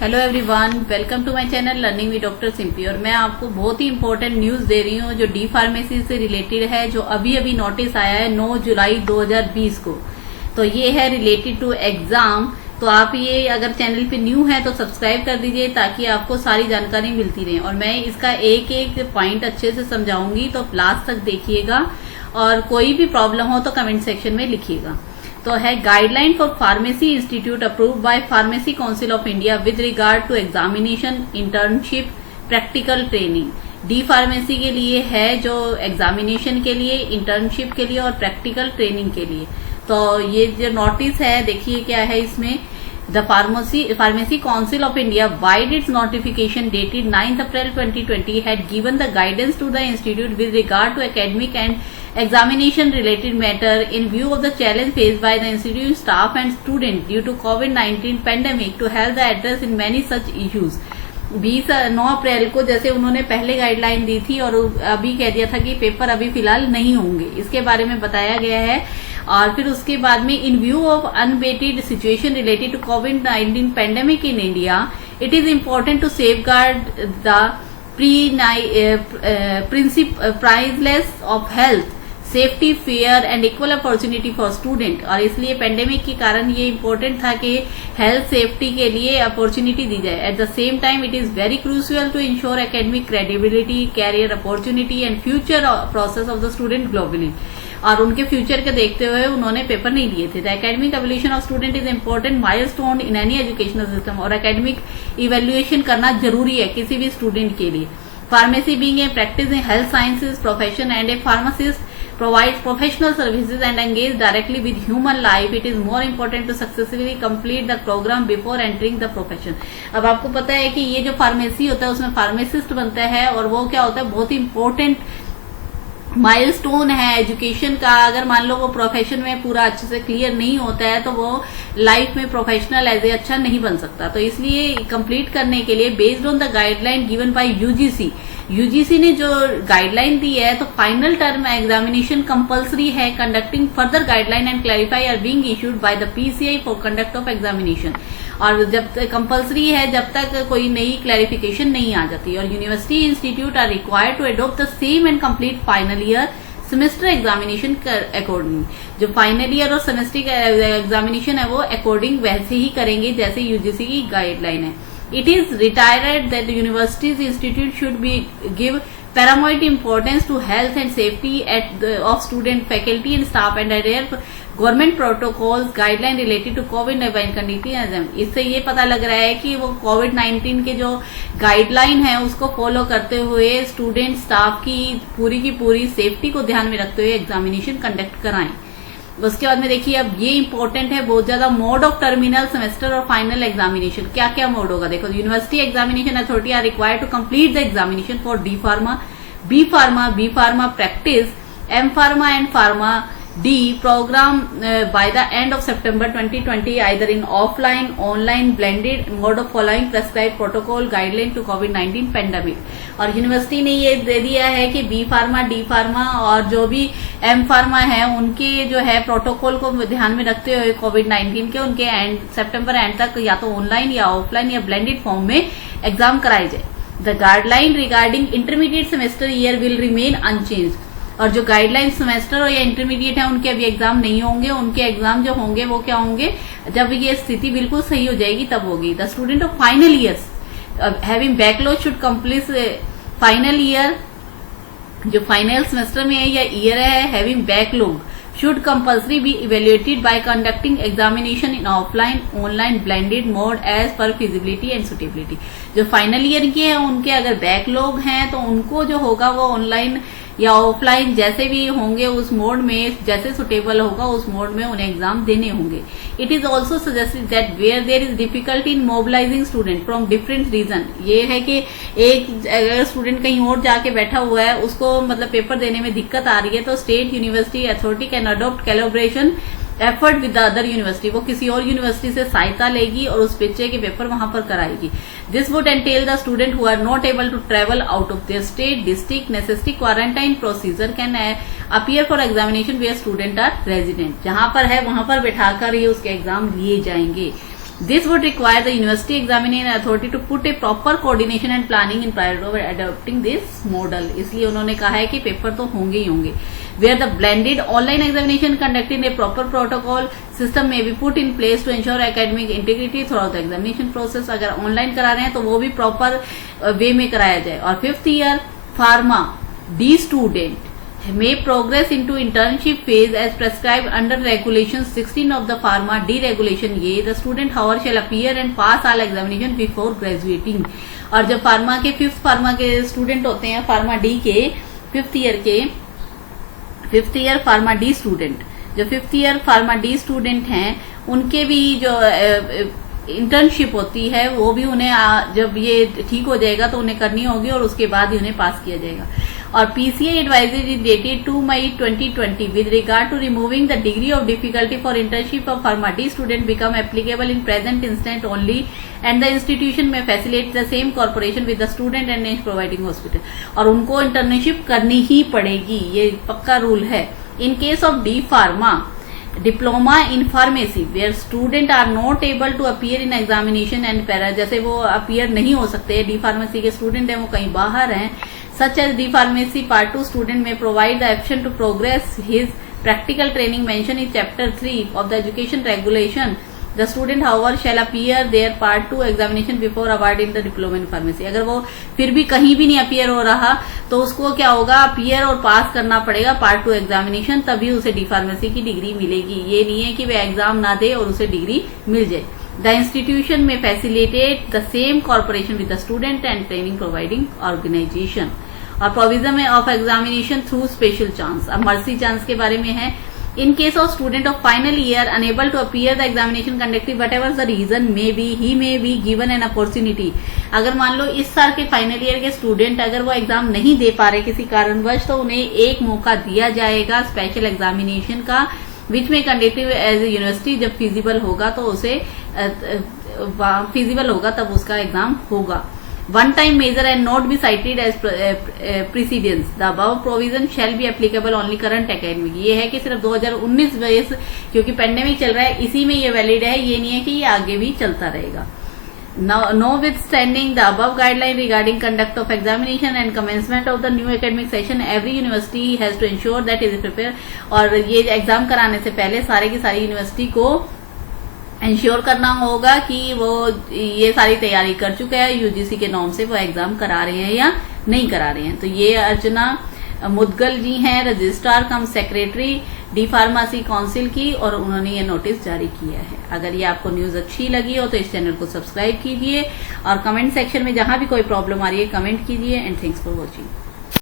Hello everyone, welcome to my channel learning with doctor Simpi. और मैं आपको बहुत ही इंपॉर्टेंट न्यूज दे रही हूँ जो डी फार्मेसी से रिलेटेड है, जो अभी अभी नोटिस आया है 9 जुलाई 2020 को। तो ये है रिलेटेड टू एग्जाम। तो आप ये अगर चैनल पे न्यू है तो सब्सक्राइब कर दीजिए ताकि आपको सारी जानकारी मिलती रहे। और मैं इसका एक एक पॉइंट अच्छे से समझाऊंगी, तो लास्ट तक देखिएगा और कोई भी प्रॉब्लम हो तो कमेंट सेक्शन में लिखिएगा। तो है guideline for pharmacy institute approved by pharmacy council of India with regard to examination, internship, practical training. D pharmacy के लिए है, जो एग्जामिनेशन के लिए, इंटर्नशिप के लिए और प्रैक्टिकल ट्रेनिंग के लिए। तो ये जो नोटिस है देखिए क्या है इसमें। The Pharmacy Council of India, vide its notification dated 9th April 2020, had given the guidance to the institute with regard to academic and examination related matter in view of the challenge faced by the institute staff and students due to COVID-19 pandemic to help the address in many such issues. 9 अप्रैल को जैसे उन्होंने पहले guideline दी थी और अभी कह दिया था कि पेपर अभी फिलहाल नहीं होंगे, इसके बारे में बताया गया है। और फिर उसके बाद में in view of unabated situation related to कोविड-19 pandemic in India, it is important to safeguard the priceless of health, safety, fair and equal opportunity for student. और इसलिए पेंडेमिक के कारण ये इम्पोर्टेंट था कि हेल्थ सेफ्टी के लिए अपॉर्चुनिटी दी जाए। At the same time it is very crucial to ensure academic credibility, career opportunity and future process of the student globally. और उनके फ्यूचर के देखते हुए उन्होंने पेपर नहीं लिए थे। The academic evolution of student is important milestone in any educational system. और एकेडमिक इवेल्युएशन करना जरूरी है किसी भी स्टूडेंट के लिए। Pharmacy being a practice in health sciences profession and A pharmacist provides professional services and engage directly with human life, it is more important to successfully complete the program before entering the profession. अब आपको पता है कि ये जो pharmacy होता है उसमें फार्मासिस्ट बनता है और वो क्या होता है, बहुत ही इंपॉर्टेंट माइलस्टोन है एजुकेशन का। अगर मान लो वो प्रोफेशन में पूरा अच्छे से क्लियर नहीं होता है तो वो लाइफ में प्रोफेशनल एज ए अच्छा नहीं बन सकता। तो इसलिए कंप्लीट करने के लिए based on the guideline given by UGC ने जो गाइडलाइन दी है, तो फाइनल टर्म एग्जामिनेशन कंपलसरी है। Conducting further guideline and clarify are being issued by the PCI for conduct of examination. और जब तक कंपलसरी है, जब तक कोई नई क्लैरिफिकेशन नहीं आ जाती। और university institute are required to adopt the same and complete final year semester examination according. जो फाइनल ईयर और सेमेस्टर एग्जामिनेशन है वो अकॉर्डिंग वैसे ही करेंगे जैसे यूजीसी की गाइडलाइन है। It is reiterated that the universities institute should give paramount importance to health and safety of student, faculty and staff and adhere government protocols guideline related to COVID-19 condition। इससे ये पता लग रहा है कि वो COVID-19 के जो गाइडलाइन है उसको फॉलो करते हुए स्टूडेंट स्टाफ की पूरी सेफ्टी को ध्यान में रखते हुए एग्जामिनेशन कंडक्ट कराएं। उसके बाद में देखिए, अब ये इंपॉर्टेंट है बहुत ज्यादा, मोड ऑफ टर्मिनल, सेमेस्टर और फाइनल एग्जामिनेशन। क्या क्या मोड होगा देखो। University examination authority are required to complete the examination for D pharma, B pharma practice, M pharma and pharma D programme by the end of September 2020 either in offline, online, blended mode of following prescribed protocol guideline to COVID-19 pandemic। और university ने ये दे दिया है कि B pharma, D pharma और जो भी M pharma है उनके जो है प्रोटोकॉल को ध्यान में रखते हुए COVID-19 के उनके सितंबर एंड तक या तो ऑनलाइन या ऑफलाइन या ब्लेंडेड फॉर्म में एग्जाम कराए जाए। The guideline regarding intermediate semester year will remain unchange. और जो गाइडलाइन सेमेस्टर और या इंटरमीडिएट है उनके अभी एग्जाम नहीं होंगे। उनके एग्जाम जो होंगे वो क्या होंगे, जब ये स्थिति बिल्कुल सही हो जाएगी तब होगी। The student of final years having backlog should complete final year, जो फाइनल सेमेस्टर में है या ईयर है having backlog should compulsory be evaluated by conducting examination in offline, online, blended mode as per feasibility and suitability। जो final year के हैं उनके अगर बैकलॉग हैं तो उनको जो होगा वो ऑनलाइन या ऑफलाइन जैसे भी होंगे उस मोड में, जैसे सुटेबल होगा उस मोड में उन्हें एग्जाम देने होंगे। It is also suggested that where there is difficulty in mobilising student from different region. ये है कि एक अगर स्टूडेंट कहीं और जाके बैठा हुआ है, उसको मतलब पेपर देने में दिक्कत आ रही है, तो state university authority can adopt collaboration effort with the other university. वो किसी और यूनिवर्सिटी से सहायता लेगी और उस बच्चे के पेपर वहां पर कराएगी। This would entail the student who are not able to travel out of their state district, necessary quarantine procedure can appear for examination where student are resident. जहां पर है वहां पर बैठाकर ही उसके एग्जाम लिए जाएंगे। This would require the university examining authority to put a proper coordination and planning in prior to adopting this model. इसलिए उन्होंने कहा है कि पेपर तो होंगे ही होंगे. Where the blended online examination conducted in a proper protocol system may be put in place to ensure academic integrity throughout the examination process. अगर online करा रहे हैं तो वो भी प्रॉपर वे में कराया जाए. और 5th year pharma D student may progress into internship phase as prescribed under regulation 16 of the pharma D regulation A. The student however shall appear and pass all examination before graduating. और जब pharma के 5th pharma के student होते हैं, pharma D के 5th year pharma dear student, जो 5th year pharma dear student हैं उनके भी जो इंटर्नशिप होती है वो भी उन्हें जब ये ठीक हो जाएगा तो उन्हें करनी होगी और उसके बाद ही उन्हें पास किया जाएगा. और PCI advisory dated 2 May 2020 with regard to removing the degree of difficulty for internship of Pharma D student become applicable in present instance only, and the institution may facilitate the same cooperation with the student and in providing hospital. और उनको internship करनी ही पड़ेगी, ये पक्का rule है. In case of D Pharma diploma in pharmacy where student are not able to appear in examination and para, जैसे वो appear नहीं हो सकते, डी फार्मेसी के स्टूडेंट हैं वो कहीं बाहर हैं. Such as D pharmacy part 2 student may provide the option to progress his practical training mention in chapter 3 of the education regulation. The student however shall appear their part 2 examination before awarding the diploma in pharmacy. अगर वो फिर भी कहीं भी नहीं appear हो रहा तो उसको क्या होगा, अपीयर और पास करना पड़ेगा पार्ट 2 एग्जामिनेशन, तभी उसे डी फार्मेसी की डिग्री मिलेगी. ये नहीं है कि वह एग्जाम ना दे और उसे डिग्री मिल जाए. The institution may facilitate the same corporation with the student and training providing organization. और provision of examination through special chance. अब मर्सी चांस के बारे में है. In case of student of final year unable to appear the examination conducted whatever the reason may be, he may be given an opportunity. अगर मान लो इस साल के फाइनल ईयर के स्टूडेंट अगर वो एग्जाम नहीं दे पा रहे किसी कारणवश, तो उन्हें एक मौका दिया जाएगा स्पेशल एग्जामिनेशन का, विच में कंडक्टेड एज ए यूनिवर्सिटी. जब फिजिबल होगा तो उसे फिजिबल होगा तब उसका एग्जाम होगा. One time measure and not be cited as precedence. The above provision shall be applicable only current academic. ये है कि सिर्फ 2019 बेस, क्योंकि पेंडेमिक चल रहा है इसी में ये वैलिड है, ये नहीं है कि ये आगे भी चलता रहेगा. Notwithstanding the above guideline regarding conduct of examination and commencement of the new academic session, every university has to ensure that it is prepared. और ये एग्जाम कराने से पहले सारे की सारी यूनिवर्सिटी को इंश्योर करना होगा कि वो ये सारी तैयारी कर चुका है, यूजीसी के नॉर्म से वो एग्जाम करा रहे हैं या नहीं करा रहे हैं. तो ये अर्चना मुदगल जी हैं, रजिस्ट्रार कम सेक्रेटरी डी फार्मेसी काउंसिल की, और उन्होंने ये नोटिस जारी किया है. अगर ये आपको न्यूज अच्छी लगी हो तो इस चैनल को सब्सक्राइब कीजिए और कमेंट सेक्शन में जहां भी कोई प्रॉब्लम आ रही है कमेंट कीजिए. And thanks for watching.